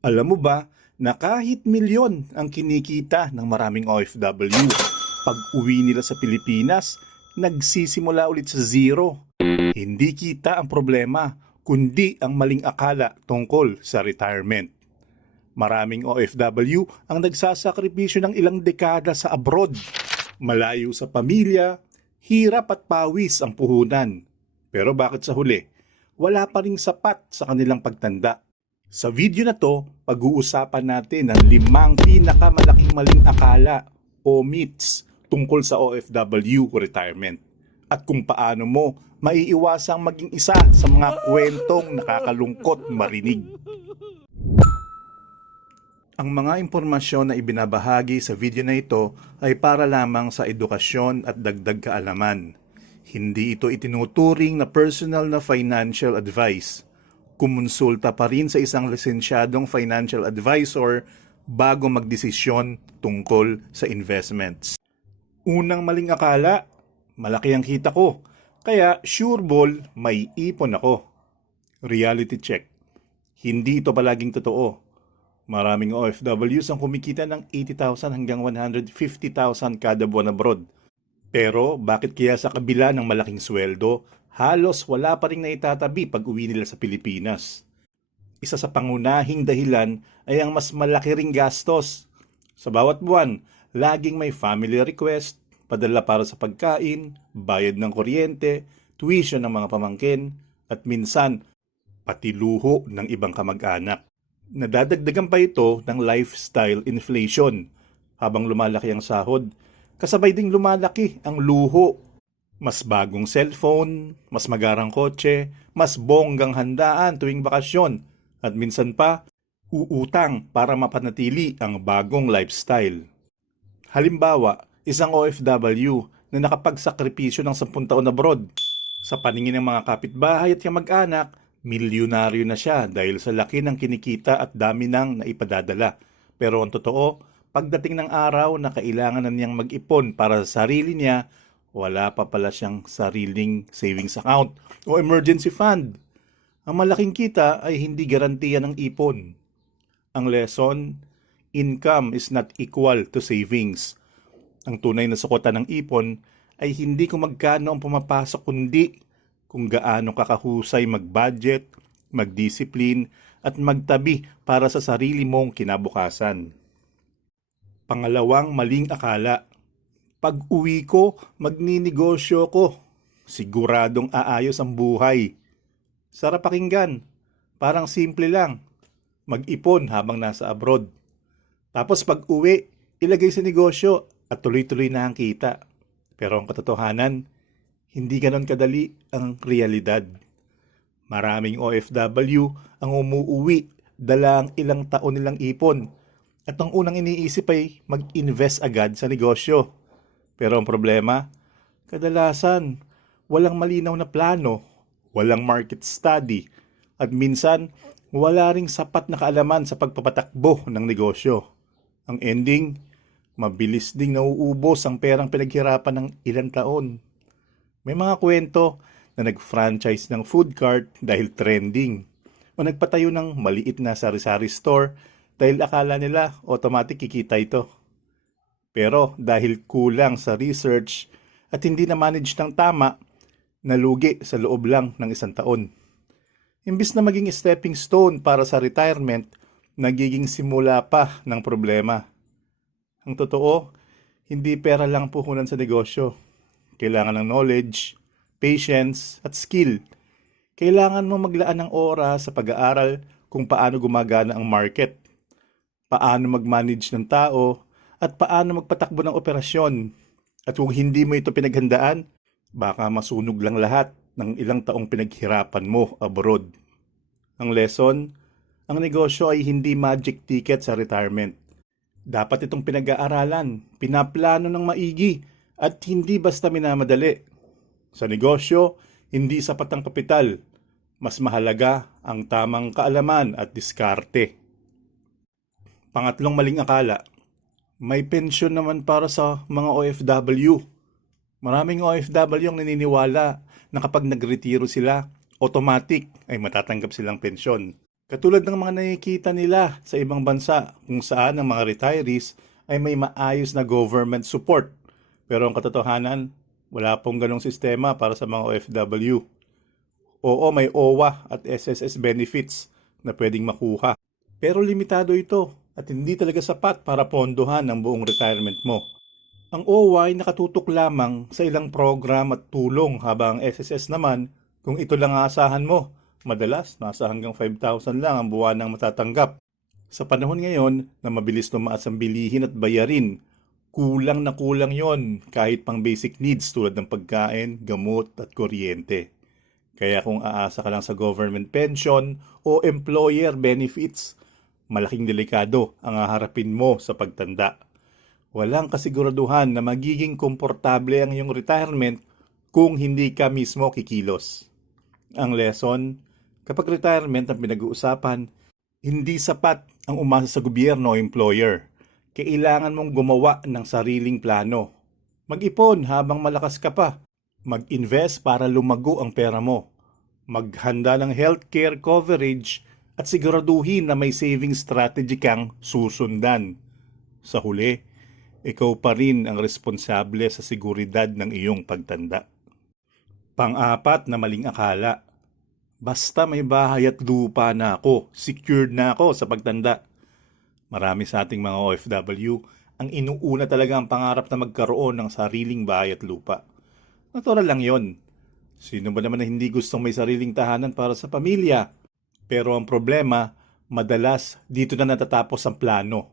Alam mo ba na kahit milyon ang kinikita ng maraming OFW, pag uwi nila sa Pilipinas, nagsisimula ulit sa zero. Hindi kita ang problema, kundi ang maling akala tungkol sa retirement. Maraming OFW ang nagsasakripisyo ng ilang dekada sa abroad. Malayo sa pamilya, hirap at pawis ang puhunan. Pero bakit sa huli? Wala pa ring sapat sa kanilang pagtanda. Sa video na to, pag-uusapan natin ang 5 pinakamalaking maling akala o myths tungkol sa OFW retirement at kung paano mo maiiwasang maging isa sa mga kwentong nakakalungkot marinig. Ang mga impormasyon na ibinabahagi sa video na ito ay para lamang sa edukasyon at dagdag kaalaman. Hindi ito itinuturing na personal na financial advice. Kumonsulta pa rin sa isang lisensyadong financial advisor bago magdesisyon tungkol sa investments. Unang maling akala, malaki ang kita ko, kaya sure ball may ipon ako. Reality check. Hindi ito palaging totoo. Maraming OFWs ang kumikita ng 80,000 hanggang 150,000 kada buwan abroad. Pero bakit kaya sa kabila ng malaking sweldo, halos wala pa rin naitatabi pag uwi nila sa Pilipinas? Isa sa pangunahing dahilan ay ang mas malaki ring gastos. Sa bawat buwan, laging may family request, padala para sa pagkain, bayad ng kuryente, tuition ng mga pamangkin, at minsan, pati luho ng ibang kamag-anak. Nadadagdagan pa ito ng lifestyle inflation. Habang lumalaki ang sahod, kasabay ding lumalaki ang luho. Mas bagong cellphone, mas magarang kotse, mas bonggang handaan tuwing bakasyon, at minsan pa, uutang para mapanatili ang bagong lifestyle. Halimbawa, isang OFW na nakapagsakripisyo ng 10 taon abroad. Sa paningin ng mga kapitbahay at kamag-anak, milyonaryo na siya dahil sa laki ng kinikita at dami ng naipadadala. Pero ang totoo, pagdating ng araw na kailangan na niyang mag-ipon para sa sarili niya, wala pa pala siyang sariling savings account o emergency fund. Ang malaking kita ay hindi garantiya ng ipon. Ang lesson, income is not equal to savings. Ang tunay na sukutan ng ipon ay hindi kung magkano ang pumapasok kundi kung gaano kakahusay mag-budget, mag-discipline, at magtabi para sa sarili mong kinabukasan. Pangalawang maling akala. Pag uwi ko, magninegosyo ko. Siguradong aayos ang buhay. Sarap pakinggan. Parang simple lang. Mag-ipon habang nasa abroad. Tapos pag uwi, ilagay sa negosyo at tuloy-tuloy na ang kita. Pero ang katotohanan, hindi ganon kadali ang realidad. Maraming OFW ang umuuwi, dala ang ilang taon nilang ipon. At ang unang iniisip ay mag-invest agad sa negosyo. Pero ang problema, kadalasan, walang malinaw na plano, walang market study, at minsan, wala ring sapat na kaalaman sa pagpapatakbo ng negosyo. Ang ending, mabilis ding nauubos ang perang pinaghirapan ng ilang taon. May mga kwento na nag-franchise ng food cart dahil trending o nagpatayo ng maliit na sari-sari store dahil akala nila automatic kikita ito. Pero dahil kulang sa research at hindi na manage ng tama, nalugi sa loob lang ng 1 taon. Imbis na maging stepping stone para sa retirement, nagiging simula pa ng problema. Ang totoo, hindi pera lang puhunan sa negosyo. Kailangan ng knowledge, patience, at skill. Kailangan mo maglaan ng oras sa pag-aaral kung paano gumagana ang market, paano mag-manage ng tao, at paano magpatakbo ng operasyon. At kung hindi mo ito pinaghandaan, baka masunog lang lahat ng ilang taong pinaghirapan mo abroad. Ang lesson, ang negosyo ay hindi magic ticket sa retirement. Dapat itong pinag-aaralan, pinaplano ng maigi, at hindi basta minamadali. Sa negosyo, hindi sapat ang kapital. Mas mahalaga ang tamang kaalaman at diskarte. Pangatlong maling akala. May pensyon naman para sa mga OFW. Maraming OFW ang naniniwala na kapag nagretiro sila, automatic ay matatanggap silang pensyon. Katulad ng mga nakikita nila sa ibang bansa kung saan ang mga retirees ay may maayos na government support. Pero ang katotohanan, wala pong ganong sistema para sa mga OFW. Oo, may OWA at SSS benefits na pwedeng makuha. Pero limitado ito at hindi talaga sapat para pondohan ang buong retirement mo. Ang OWA ay nakatutok lamang sa ilang program at tulong habang ang SSS naman, kung ito lang ang asahan mo, madalas nasa hanggang 5,000 lang ang buwanang matatanggap. Sa panahon ngayon na mabilis tumaas ang bilihin at bayarin, kulang na kulang yon kahit pang basic needs tulad ng pagkain, gamot at kuryente. Kaya kung aasa ka lang sa government pension o employer benefits, malaking delikado ang haharapin mo sa pagtanda. Walang kasiguraduhan na magiging komportable ang iyong retirement kung hindi ka mismo kikilos. Ang lesson, kapag retirement ang pinag-uusapan, hindi sapat ang umasa sa gobyerno o employer. Kailangan mong gumawa ng sariling plano. Mag-ipon habang malakas ka pa. Mag-invest para lumago ang pera mo. Maghanda ng healthcare coverage at siguraduhin na may saving strategy kang susundan. Sa huli, ikaw pa rin ang responsable sa seguridad ng iyong pagtanda. Pang-apat na maling akala. Basta may bahay at lupa na ako, secured na ako sa pagtanda. Marami sa ating mga OFW ang inuuna talaga ang pangarap na magkaroon ng sariling bahay at lupa. Natural lang yon. Sino ba naman na hindi gustong may sariling tahanan para sa pamilya? Pero ang problema, madalas dito na natatapos ang plano.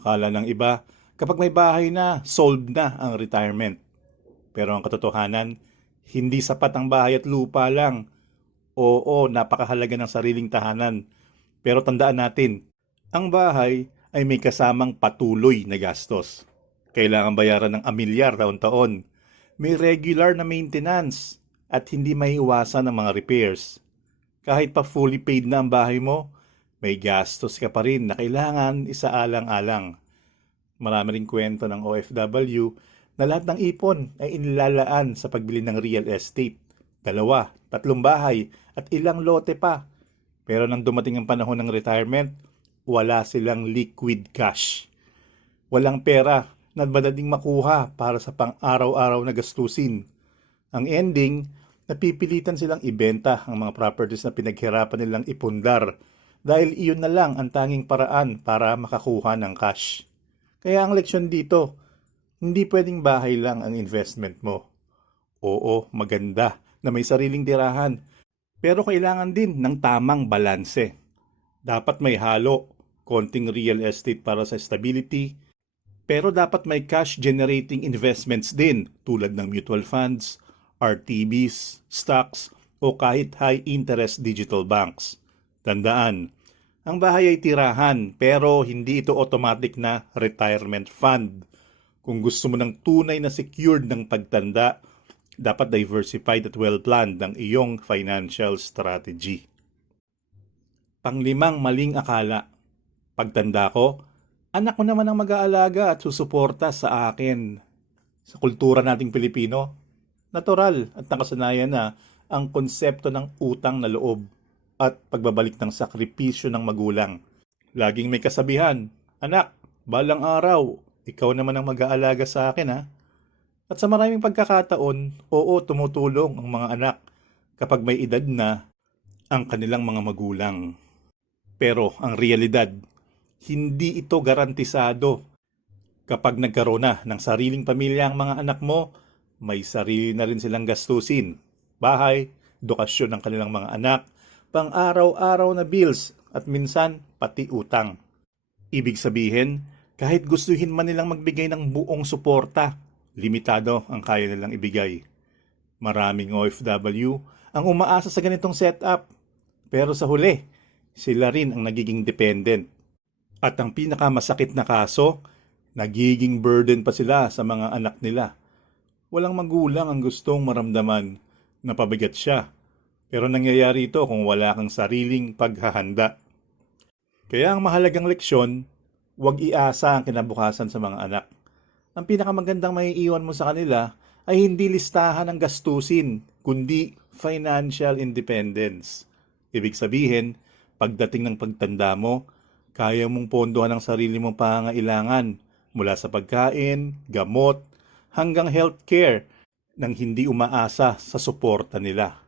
Akala ng iba, kapag may bahay na, solved na ang retirement. Pero ang katotohanan, hindi sapat ang bahay at lupa lang. Oo, napakahalaga ng sariling tahanan. Pero tandaan natin, ang bahay ay may kasamang patuloy na gastos. Kailangan bayaran ng amilyar taon-taon. May regular na maintenance at hindi maiiwasan ang mga repairs. Kahit pa fully paid na ang bahay mo, may gastos ka pa rin na kailangan isaalang-alang. Marami ring kwento ng OFW na lahat ng ipon ay inilalaan sa pagbili ng real estate. 2, 3 bahay at ilang lote pa. Pero nang dumating ang panahon ng retirement, wala silang liquid cash. Walang pera na madaling makuha para sa pang-araw-araw na gastusin. Ang ending, napipilitan silang ibenta ang mga properties na pinaghirapan nilang ipundar dahil iyon na lang ang tanging paraan para makakuha ng cash. Kaya ang leksyon dito, hindi pwedeng bahay lang ang investment mo. Oo, maganda na may sariling tirahan, pero kailangan din ng tamang balanse. Dapat may halo, konting real estate para sa stability, pero dapat may cash generating investments din tulad ng mutual funds, RTBs, stocks, o kahit high interest digital banks. Tandaan, ang bahay ay tirahan pero hindi ito automatic na retirement fund. Kung gusto mo ng tunay na secured ng pagtanda, dapat diversified at well-planned ang iyong financial strategy. Panglimang maling akala. Pagtanda ko, anak ko naman ang mag-aalaga at susuporta sa akin. Sa kultura nating Pilipino, natural at nakasanayan na ang konsepto ng utang na loob at pagbabalik ng sakripisyo ng magulang. Laging may kasabihan, anak, balang araw, ikaw naman ang mag-aalaga sa akin ha. At sa maraming pagkakataon, oo, tumutulong ang mga anak kapag may edad na ang kanilang mga magulang. Pero ang realidad, hindi ito garantisado. Kapag nagkaroon na ng sariling pamilya ang mga anak mo, may sarili na rin silang gastusin. Bahay, edukasyon ng kanilang mga anak, pang-araw-araw na bills at minsan pati utang. Ibig sabihin, kahit gustuhin man nilang magbigay ng buong suporta, limitado ang kaya nilang ibigay. Maraming OFW ang umaasa sa ganitong setup, pero sa huli, sila rin ang nagiging dependent. At ang pinakamasakit na kaso, nagiging burden pa sila sa mga anak nila. Walang magulang ang gustong maramdaman na pabigat siya, pero nangyayari ito kung wala kang sariling paghahanda. Kaya ang mahalagang leksyon, huwag iasa ang kinabukasan sa mga anak. Ang pinakamagandang maiiwan mo sa kanila ay hindi listahan ng gastusin, kundi financial independence. Ibig sabihin, Pagdating ng pagtanda mo, kaya mong pondohan ang sarili mong pangangailangan mula sa pagkain, gamot, hanggang healthcare nang hindi umaasa sa suporta nila.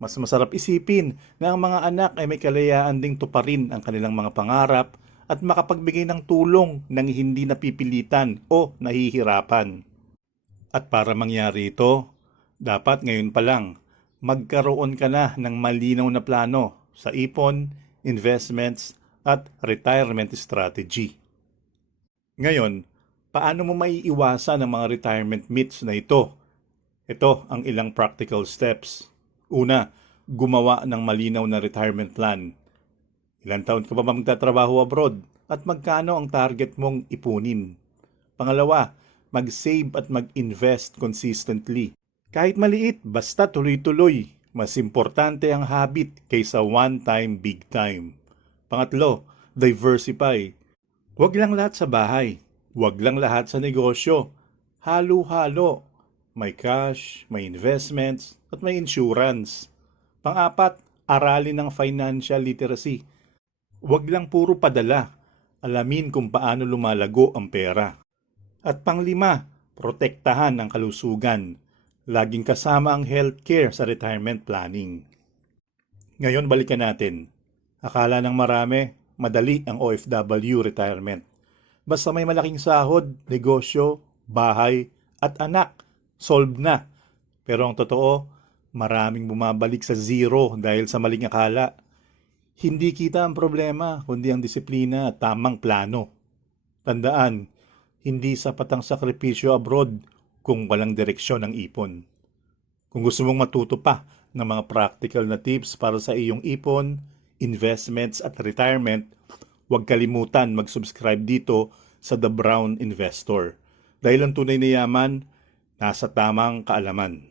Mas masarap isipin na ang mga anak ay may kalayaan ding tuparin ang kanilang mga pangarap at makapagbigay ng tulong nang hindi napipilitan o nahihirapan. At para mangyari ito, dapat ngayon pa lang magkaroon ka na ng malinaw na plano sa ipon, investments, at retirement strategy. Ngayon, paano mo maiiwasan ang mga retirement myths na ito? Ito ang ilang practical steps. Una, gumawa ng malinaw na retirement plan. Ilang taon ka pa ba magtatrabaho abroad? At magkano ang target mong ipunin? Pangalawa, mag-save at mag-invest consistently. Kahit maliit, basta tuloy-tuloy. Mas importante ang habit kaysa one-time, big-time. Pangatlo, diversify. Huwag lang lahat sa bahay. Huwag lang lahat sa negosyo. Halo-halo. May cash, may investments, at may insurance. Pang-apat, aralin ng financial literacy. Huwag lang puro padala. Alamin kung paano lumalago ang pera. At panglima, protektahan ang kalusugan. Laging kasama ang healthcare sa retirement planning. Ngayon balikan natin. Akala ng marami, madali ang OFW retirement. Basta may malaking sahod, negosyo, bahay, at anak, solved na. Pero ang totoo, maraming bumabalik sa zero dahil sa maling akala. Hindi kita ang problema, kundi ang disiplina at tamang plano. Tandaan, hindi sapat ang sakripisyo abroad kung walang direksyon ng ipon. Kung gusto mong matuto pa ng mga practical na tips para sa iyong ipon, investments at retirement, huwag kalimutan mag-subscribe dito sa The Brown Investor. Dahil ang tunay na yaman, nasa tamang kaalaman.